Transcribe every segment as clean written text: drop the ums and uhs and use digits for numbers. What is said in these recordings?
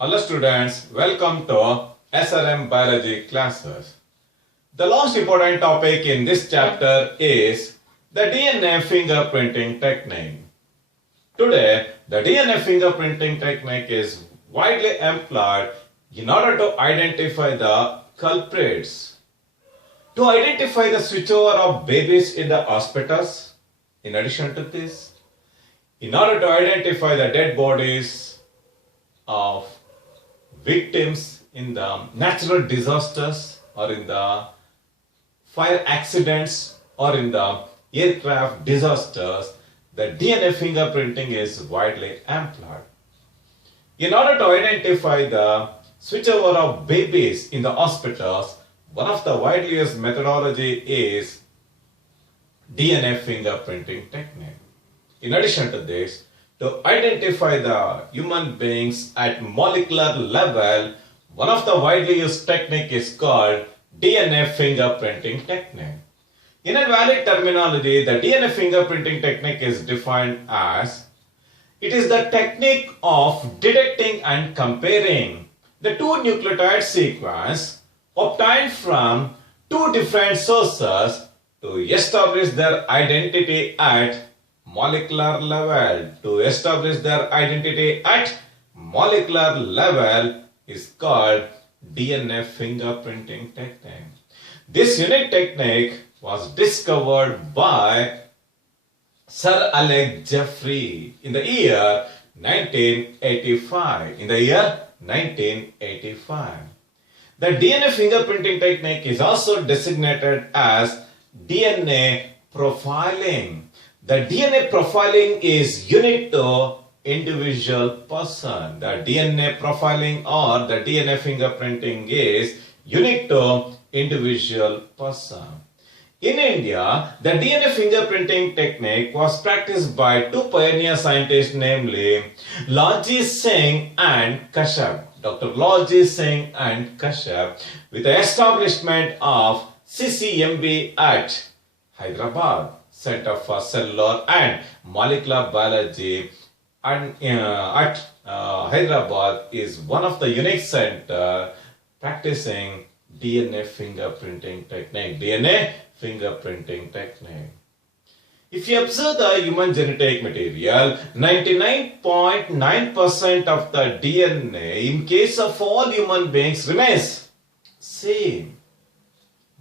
Hello students, welcome to SRM biology classes. The last important topic in this chapter is the DNA fingerprinting technique. Today, the DNA fingerprinting technique is widely employed in order to identify the culprits. To identify the switchover of babies in the hospitals, in addition to this, in order to identify the dead bodies of victims in the natural disasters or in the fire accidents or in the aircraft disasters, the DNA fingerprinting is widely employed. In order to identify the switchover of babies in the hospitals, one of the widely used methodology is DNA fingerprinting technique. In addition to this, to identify the human beings at molecular level, one of the widely used technique is called DNA fingerprinting technique. In a valid terminology, the DNA fingerprinting technique is defined as it is the technique of detecting and comparing the two nucleotide sequence obtained from two different sources to establish their identity at molecular level. To establish their identity at molecular level is called DNA fingerprinting technique. This unique technique was discovered by Sir Alex Jeffrey in the year 1985. The DNA fingerprinting technique is also designated as DNA profiling. The DNA profiling is unique to individual person. The DNA profiling or the DNA fingerprinting is unique to individual person. In India, the DNA fingerprinting technique was practiced by two pioneer scientists, namely Lajit Singh and Kashyap. Dr. Lajit Singh and Kashyap, with the establishment of CCMB at Hyderabad, Center for Cellular and Molecular Biology, and at Hyderabad is one of the unique center practicing DNA fingerprinting technique. If you observe the human genetic material, 99.9% of the DNA in case of all human beings remains same,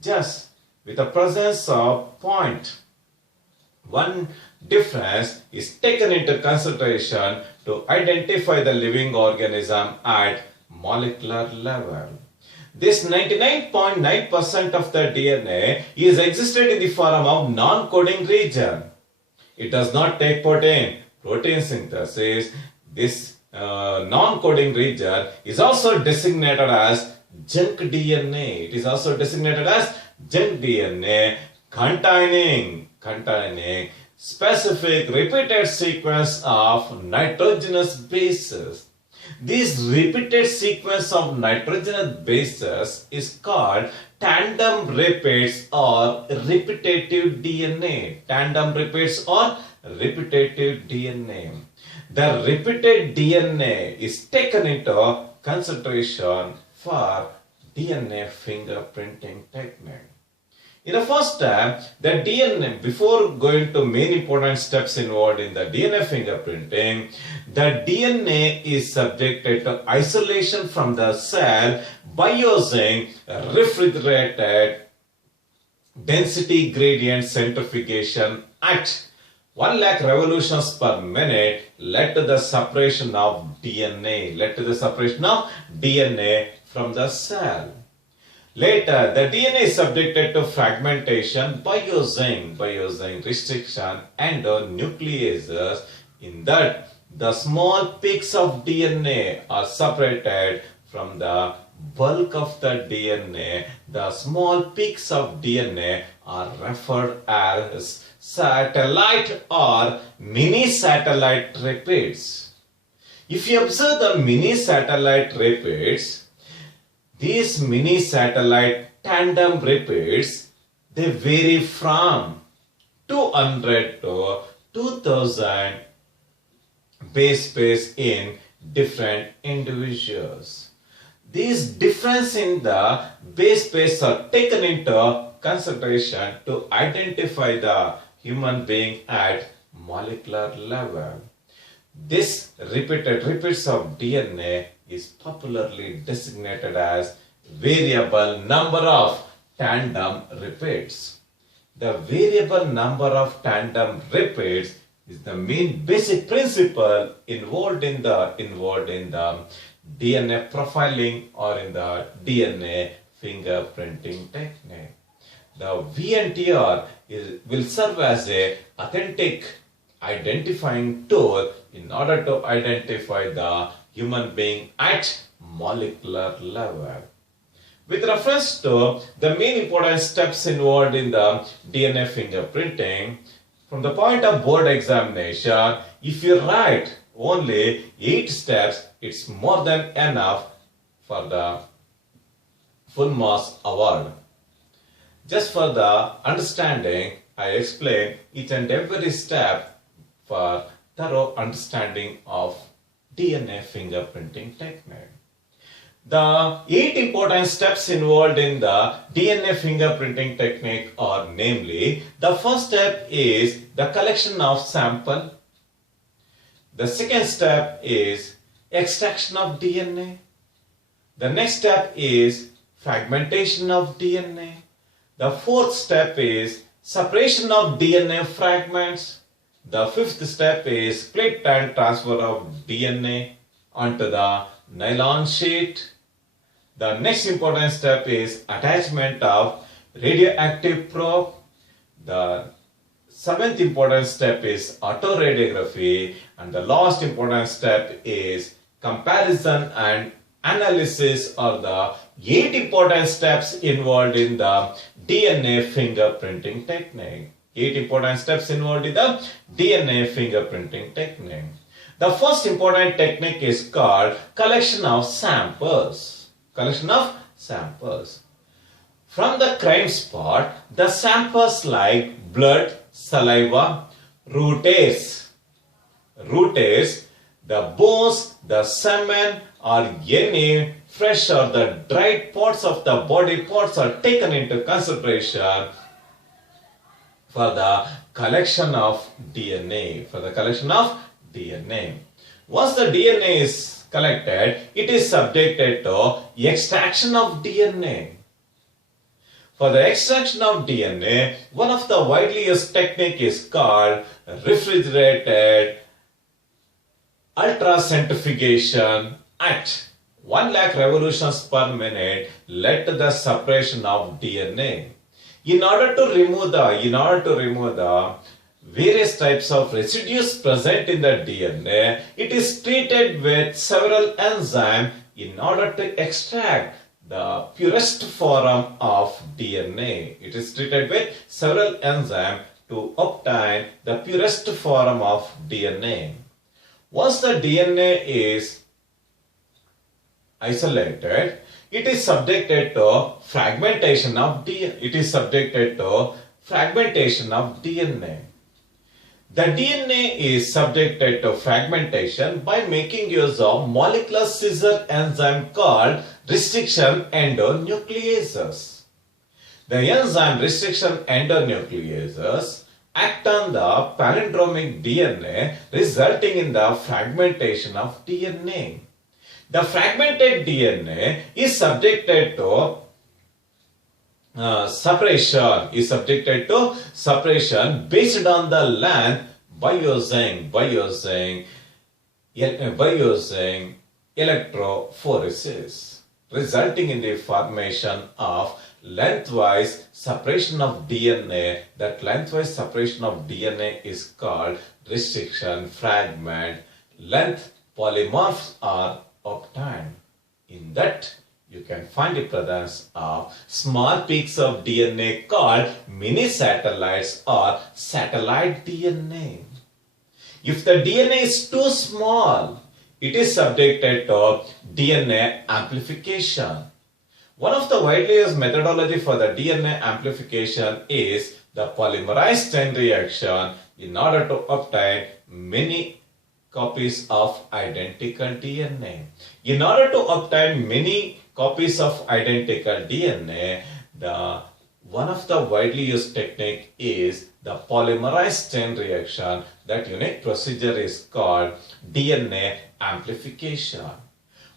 just with the presence of 0.1 difference is taken into consideration to identify the living organism at molecular level. This 99.9% of the DNA is existed in the form of non-coding region. It does not take protein synthesis. This non-coding region is also designated as junk DNA. It is also designated as junk DNA containing specific repeated sequence of nitrogenous bases. This repeated sequence of nitrogenous bases is called tandem repeats or repetitive DNA. Tandem repeats or repetitive DNA. The repeated DNA is taken into consideration for DNA fingerprinting technique. In the first step, the DNA, before going to main important steps involved in the DNA fingerprinting, the DNA is subjected to isolation from the cell by using refrigerated density gradient centrifugation at 1 lakh revolutions per minute led to the separation of DNA, from the cell. Later, the DNA is subjected to fragmentation by using restriction endonucleases. In that, the small peaks of DNA are separated from the bulk of the DNA. The small peaks of DNA are referred as satellite or mini-satellite repeats. If you observe the mini-satellite repeats, these mini-satellite tandem repeats, they vary from 200 to 2000 base pairs in different individuals. These difference in the base pairs are taken into consideration to identify the human being at molecular level. This repeated repeats of DNA is popularly designated as variable number of tandem repeats. The variable number of tandem repeats is the main basic principle involved in the DNA profiling or in the DNA fingerprinting technique. The VNTR will serve as a authentic identifying tool in order to identify the human being at molecular level. With reference to the main important steps involved in the DNA fingerprinting, from the point of board examination, if you write only 8 steps, it's more than enough for the full marks award. Just for the understanding, I explain each and every step for thorough understanding of DNA fingerprinting technique. The 8 important steps involved in the DNA fingerprinting technique are namely, the first step is the collection of sample. The second step is extraction of DNA. The next step is fragmentation of DNA. The fourth step is separation of DNA fragments. The fifth step is split and transfer of DNA onto the nylon sheet. The next important step is attachment of radioactive probe. The seventh important step is autoradiotrophy, and the last important step is comparison and analysis are the 8 important steps involved in the DNA fingerprinting technique. 8 important steps involved in the DNA fingerprinting technique. The first important technique is called collection of samples. Collection of samples. From the crime spot, the samples like blood, saliva, root hairs, the bones, the semen, or any fresh or the dried parts of the body parts are taken into consideration for the collection of DNA. Once the DNA is collected, it is subjected to extraction of DNA. For the extraction of DNA, one of the widely used technique is called refrigerated ultracentrifugation at 1 lakh revolutions per minute led to the separation of DNA. In order to remove the various types of residues present in the DNA, it is treated with several enzymes in order to extract the purest form of DNA. It is treated with several enzymes to obtain the purest form of DNA. Once the DNA is isolated, it is subjected to fragmentation of DNA. The DNA is subjected to fragmentation by making use of molecular scissor enzyme called restriction endonucleases. The enzyme restriction endonucleases act on the palindromic DNA, resulting in the fragmentation of DNA. The fragmented DNA is subjected to separation based on the length by using electrophoresis, resulting in the formation of lengthwise separation of DNA. That lengthwise separation of DNA is called restriction fragment. Length polymorphs are obtained. In that, you can find the presence of small peaks of DNA called mini satellites or satellite DNA. If the DNA is too small, it is subjected to DNA amplification. One of the widely used methodology for the DNA amplification is the polymerase chain reaction in order to obtain many copies of identical DNA. In order to obtain many copies of identical DNA, one of the widely used technique is the polymerase chain reaction. That unique procedure is called DNA amplification.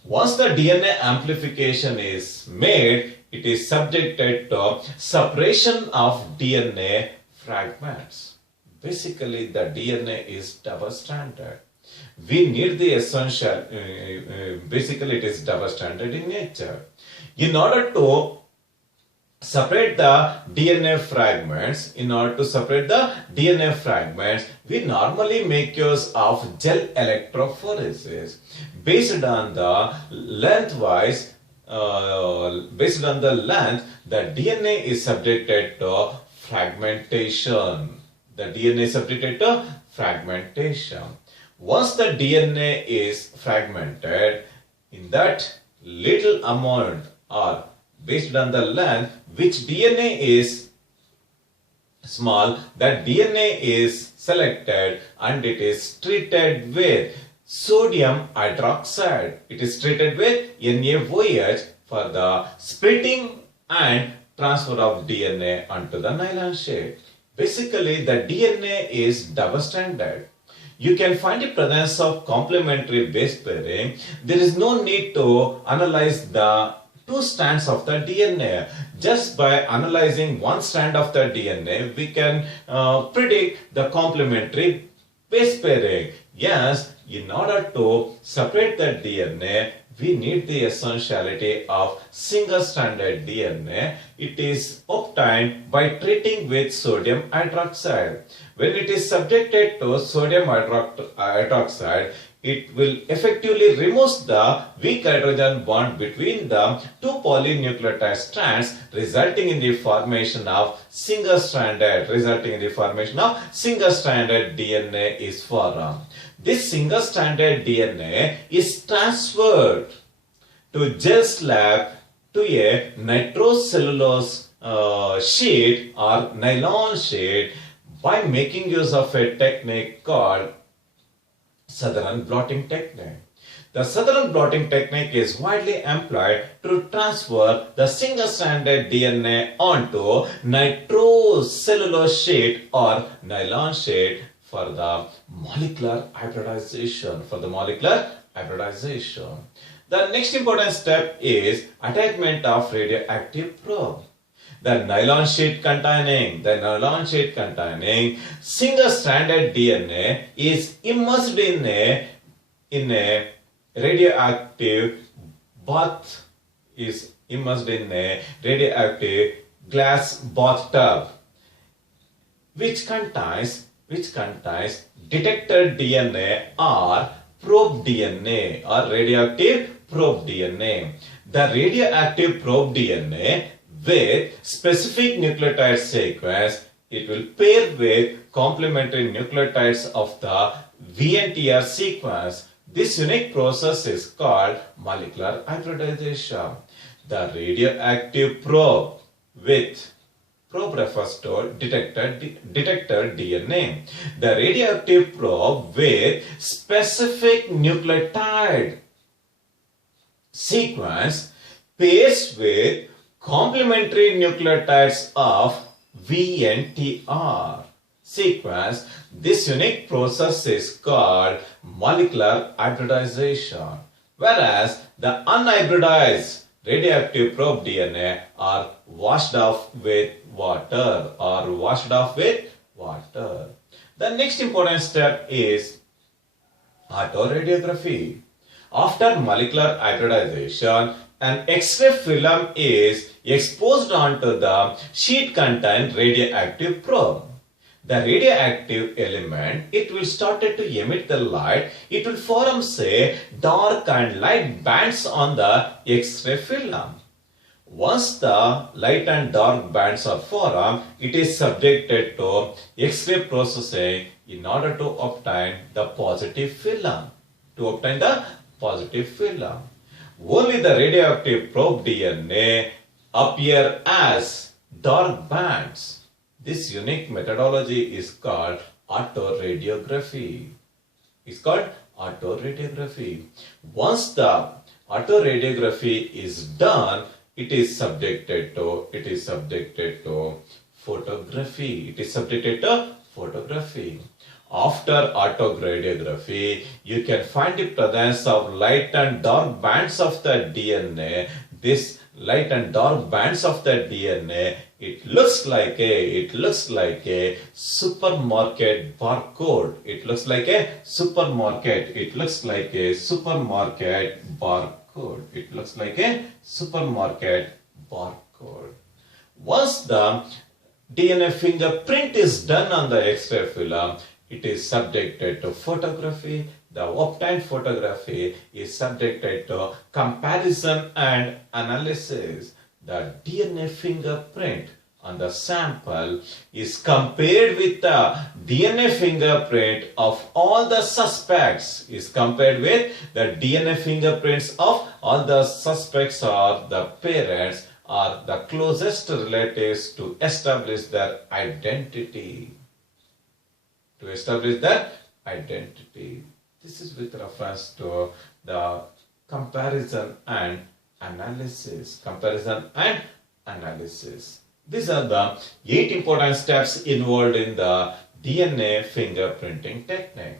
Once the DNA amplification is made, it is subjected to separation of DNA fragments. Basically, the DNA is double-stranded. We need the essential, basically it is double-stranded in nature. In order to separate the DNA fragments, we normally make use of gel electrophoresis. Based on the length, the DNA is subjected to fragmentation. Once the DNA is fragmented, in that little amount, or based on the length, which DNA is small, that DNA is selected and it is treated with sodium hydroxide. It is treated with NaOH for the splitting and transfer of DNA onto the nylon sheet. Basically, the DNA is double-stranded. You can find the presence of complementary base pairing. There is no need to analyze the two strands of the DNA. Just by analyzing one strand of the DNA, we can predict the complementary base pairing. Yes, in order to separate the DNA, we need the essentiality of single-stranded DNA. It is obtained by treating with sodium hydroxide. When it is subjected to sodium hydroxide, it will effectively remove the weak hydrogen bond between the two polynucleotide strands, resulting in the formation of single-stranded DNA is formed. This single-stranded DNA is transferred to gel slab to a nitrocellulose sheet or nylon sheet by making use of a technique called Southern blotting technique. The Southern blotting technique is widely employed to transfer the single-stranded DNA onto nitrocellulose sheet or nylon sheet for the molecular hybridization. The next important step is attachment of radioactive probe. The nylon sheet containing single-stranded DNA is immersed in a radioactive bath, glass bathtub, which contains detected DNA or probe DNA or radioactive probe DNA. The radioactive probe DNA with specific nucleotide sequence, it will pair with complementary nucleotides of the VNTR sequence. This unique process is called molecular hybridization. The radioactive probe refers to detector DNA. The radioactive probe with specific nucleotide sequence pairs with complementary nucleotides of VNTR sequence. This unique process is called molecular hybridization, whereas the unhybridized radioactive probe DNA are washed off with water. The next important step is autoradiotrophy. After molecular hybridization, an X-ray film is exposed onto the sheet containing radioactive probe. The radioactive element, it will start to emit the light. It will form, say, dark and light bands on the X-ray film. Once the light and dark bands are formed, it is subjected to X-ray processing in order to obtain the positive film. Only the radioactive probe DNA appear as dark bands. This unique methodology is called autoradiography. autoradiography. Once the autoradiography is done, it is subjected to photography. It is subjected to photography. After autoradiography, you can find the presence of light and dark bands of the DNA. This light and dark bands of the DNA, it looks like a supermarket barcode. It looks like a supermarket. It looks like a supermarket barcode. It looks like a supermarket barcode. Once the DNA fingerprint is done on the X-ray film, it is subjected to photography. The obtained photography is subjected to comparison and analysis. The DNA fingerprint on the sample is compared with the DNA fingerprint of all the suspects. Is compared with the DNA fingerprints of all the suspects or the parents or the closest relatives to establish their identity. This is with reference to the comparison and analysis. These are the 8 important steps involved in the DNA fingerprinting technique.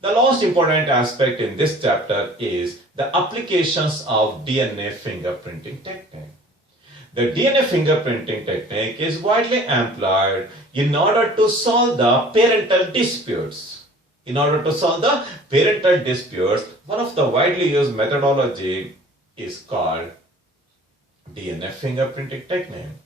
The most important aspect in this chapter is the applications of DNA fingerprinting technique. The DNA fingerprinting technique is widely employed in order to solve the parental disputes. One of the widely used methodology is called DNA fingerprinting technique.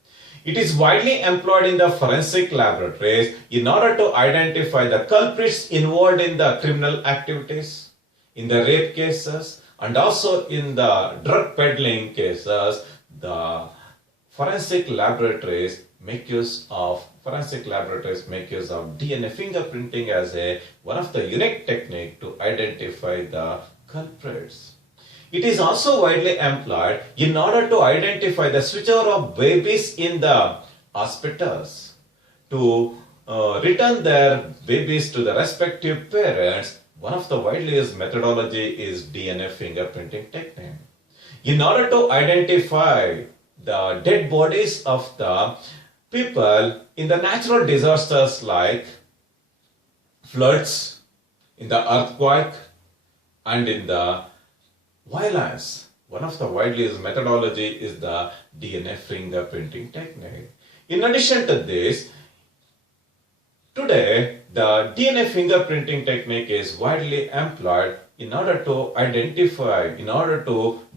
It is widely employed in the forensic laboratories in order to identify the culprits involved in the criminal activities, in the rape cases, and also in the drug peddling cases. The forensic laboratories make use of DNA fingerprinting as one of the unique technique to identify the culprits. It is also widely employed in order to identify the switchover of babies in the hospitals to return their babies to the respective parents. One of the widely used methodology is DNA fingerprinting technique. In order to identify the dead bodies of the people in the natural disasters like floods, in the earthquake, and in the violence, one of the widely used methodology is the DNA fingerprinting technique. In addition to this, today the DNA fingerprinting technique is widely employed in order to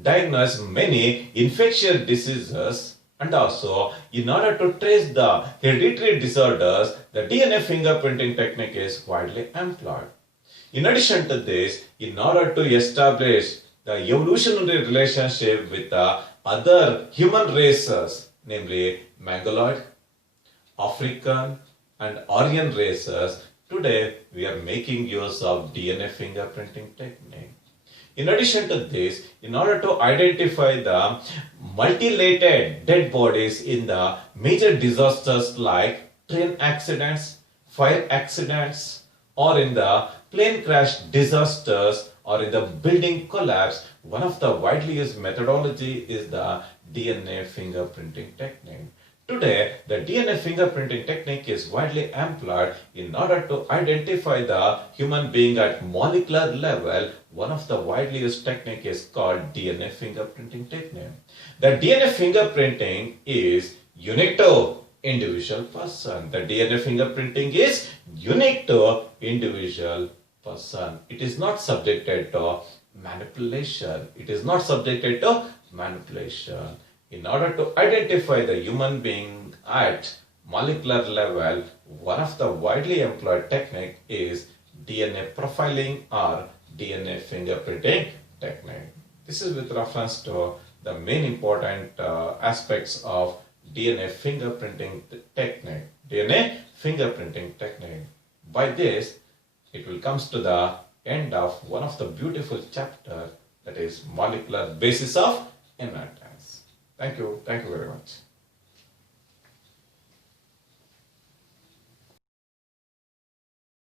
diagnose many infectious diseases, and also in order to trace the hereditary disorders. The DNA fingerprinting technique is widely employed. In addition to this, in order to establish the evolutionary relationship with the other human races, namely Mongoloid, African, and Aryan races, today we are making use of DNA fingerprinting technique. In addition to this, in order to identify the mutilated dead bodies in the major disasters like train accidents, fire accidents, or in the plane crash disasters, or in the building collapse, one of the widely used methodology is the DNA fingerprinting technique. Today, the DNA fingerprinting technique is widely employed in order to identify the human being at molecular level. One of the widely used technique is called DNA fingerprinting technique. The DNA fingerprinting is unique to individual person. The DNA fingerprinting is unique to individual person. It is not subjected to manipulation. In order to identify the human being at molecular level, one of the widely employed technique is DNA profiling or DNA fingerprinting technique. This is with reference to the main important aspects of DNA fingerprinting technique. By this, it will come to the end of one of the beautiful chapter, that is molecular basis of inheritance. Thank you very much.